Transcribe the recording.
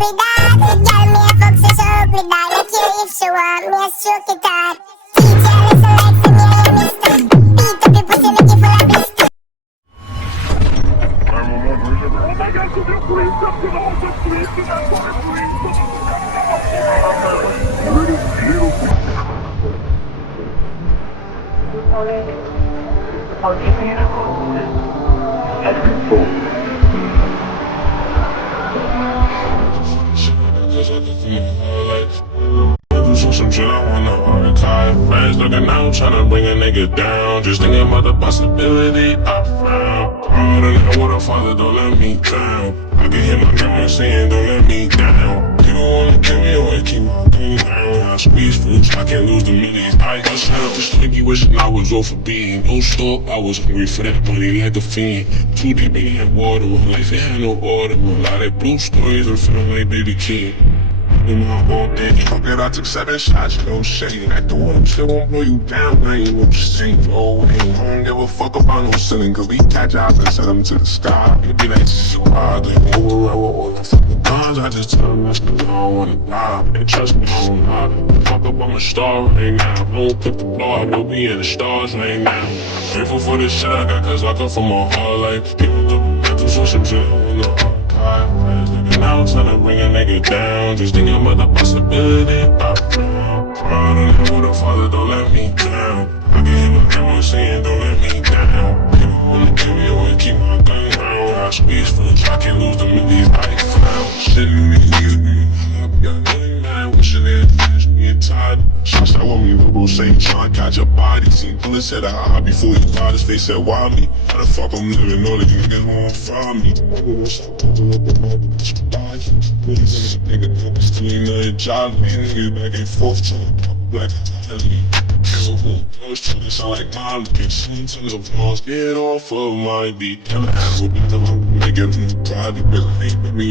ugly dog. The girl me a fuck so ugly dog. Like care if she want me a stroke it hard. Teach her lesson like some young mister. Beat up your pussy make it full of blister. Some shit I wanna archive. Friends looking out, tryna bring a nigga down. Just thinking about the possibility I found. All the nigga with a father, don't let me drown. I can hear my grandma saying, don't let me down. You don't wanna give me away, keep my gun down. I squeeze fruits, I can't lose the millions. I just had up a slinky, wishing I was off for being. No stop, I was hungry for that money like a fiend. Too deep in that water, life it had no order. A lot of blue stories, I'm feeling like Baby King. In my whole day, I took 7 shots, no shade. At the one, still won't blow you down, I ain't no saint, no way. I don't give a fuck about no ceiling, cause we catch jobs and send them to the sky. It be like, so hard, they move around with all the fucking guns. I just tell them that's cause I don't wanna die. And trust me, I don't lie. Fuck up, I'm a star right now. Don't clip the blow, I will be in the stars right now. Grateful for the shit I got, cause I come from a hard life. People do mental for some shit, you know. Now tryna bring a nigga down. Just thinking about the possibility I found. Proud of the the father, don't let me down. I can hear my grandma saying, don't let me down. People wanna give me away, keep my gun round. I squeeze fruits, I can't lose the millions I found. Shit in me, niggas, got really mad, wishing they had finished me tired. Shots that want me, people say, tryna catch a body. Seen bullets said I before he died, his face said, why me? How the fuck I'm living, know that you niggas won't find me. Nigga, still ain't nothing job, man. Nigga back and forth, tryna black me. Those children sound like mom, bitch. Tons of balls, get off of my beat. Tell me how to make it private, but I ain't me.